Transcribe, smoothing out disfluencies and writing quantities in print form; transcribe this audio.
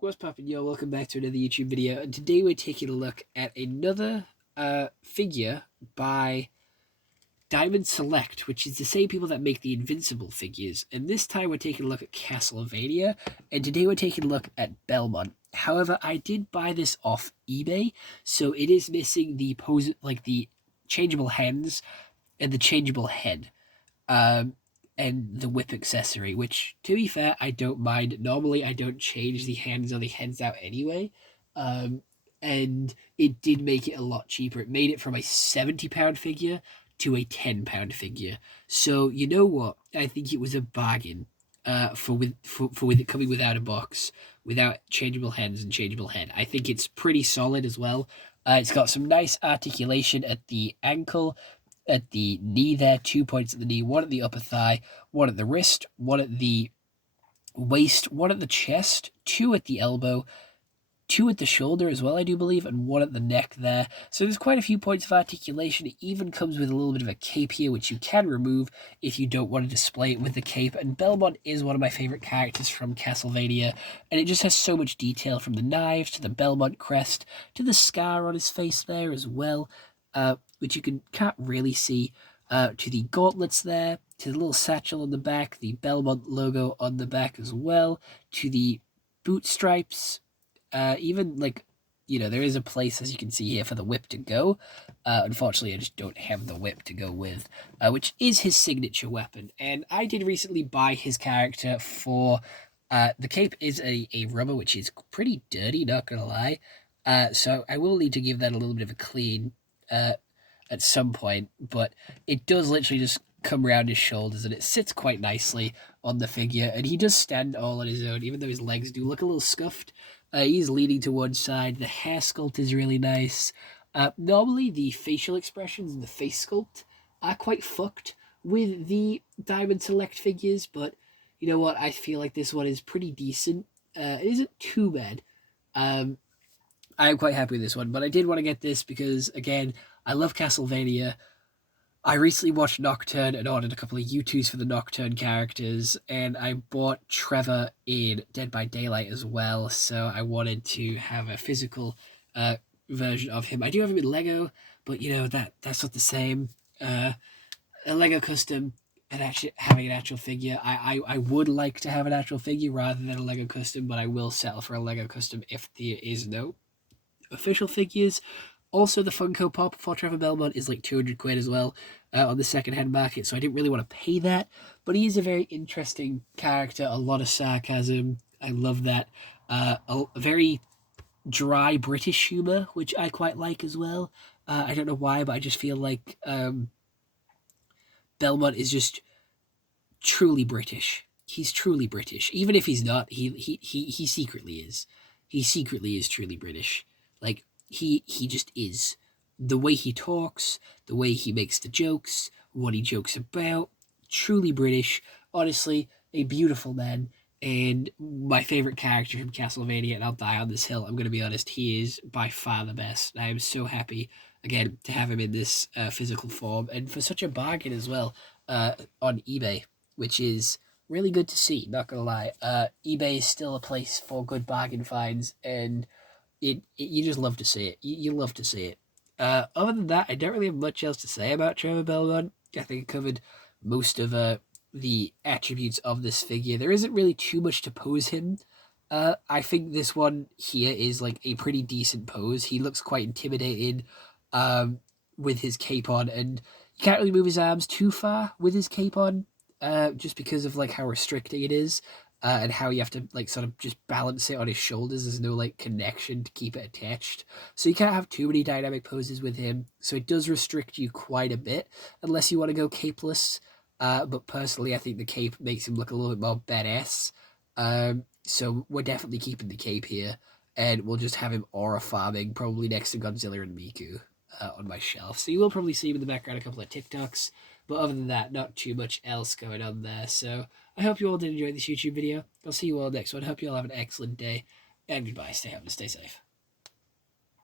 What's poppin', yo? Welcome back to another YouTube video, and today we're taking a look at another figure by Diamond Select, which is the same people that make the Invincible figures. And this time we're taking a look at Castlevania, and today we're taking a look at Belmont. However, I did buy this off eBay, so it is missing the the changeable hands and the changeable head. And the whip accessory, which, to be fair, I don't mind. Normally, I don't change the hands or the heads out anyway. And it did make it a lot cheaper. It made it from a £70 figure to a £10 figure. So, you know what? I think it was a bargain for with it coming without a box, without changeable hands and changeable head. I think it's pretty solid as well. It's got some nice articulation at the ankle, at the knee there, 2 points at the knee, one at the upper thigh, one at the wrist, one at the waist, one at the chest, two at the elbow, two at the shoulder as well, I do believe, and one at the neck there. So there's quite a few points of articulation. It even comes with a little bit of a cape here, which you can remove if you don't want to display it with the cape. And Belmont is one of my favorite characters from Castlevania, and it just has so much detail, from the knives to the Belmont crest to the scar on his face there as well, which you can't really see, to the gauntlets there, to the little satchel on the back, the Belmont logo on the back as well, to the boot stripes, even there is a place, as you can see here, for the whip to go. Unfortunately, I just don't have the whip to go with, which is his signature weapon. And I did recently buy his character for, the cape is a rubber, which is pretty dirty, not gonna lie. So I will need to give that a little bit of a clean, at some point, but it does literally just come around his shoulders, and it sits quite nicely on the figure, and he does stand all on his own, even though his legs do look a little scuffed. He's leaning to one side. The hair sculpt is really nice. Normally, the facial expressions and the face sculpt are quite fucked with the Diamond Select figures, but you know what? I feel like this one is pretty decent. It isn't too bad. I'm quite happy with this one, but I did want to get this because, again, I love Castlevania. I recently watched Nocturne and ordered a couple of U2s for the Nocturne characters, and I bought Trevor in Dead by Daylight as well, so I wanted to have a physical version of him. I do have him in Lego, but that's not the same. A Lego custom and actually having an actual figure. I would like to have an actual figure rather than a Lego custom, but I will settle for a Lego custom if there is no official figures. Also, the Funko Pop for Trevor Belmont is like 200 quid as well on the second-hand market, so I didn't really want to pay that. But he is a very interesting character, a lot of sarcasm. I love that. A very dry British humor, which I quite like as well. I don't know why, but I just feel like Belmont is just truly British. He's truly British. Even if he's not, he secretly is. He secretly is truly British. Like, he just is. The way he talks, the way he makes the jokes, what he jokes about, truly British. Honestly, a beautiful man, and my favorite character from Castlevania, and I'll die on this hill. I'm going to be honest, he is by far the best. I am so happy, again, to have him in this physical form, and for such a bargain as well, on eBay, which is really good to see, not going to lie. eBay is still a place for good bargain finds, and you just love to see it. You love to see it. Other than that, I don't really have much else to say about Trevor Belmont. I think I covered most of the attributes of this figure. There isn't really too much to pose him. I think this one here is like a pretty decent pose. He looks quite intimidating with his cape on, and you can't really move his arms too far with his cape on, just because of like how restricting it is. And how you have to like sort of just balance it on his shoulders. There's no like connection to keep it attached, so you can't have too many dynamic poses with him. So it does restrict you quite a bit unless you want to go capeless. But personally, I think the cape makes him look a little bit more badass. So we're definitely keeping the cape here, and we'll just have him aura farming probably next to Godzilla and Miku on my shelf. So you will probably see him in the background a couple of TikToks. But other than that, not too much else going on there. So I hope you all did enjoy this YouTube video. I'll see you all next one. Hope you all have an excellent day. And goodbye. Stay healthy, stay safe.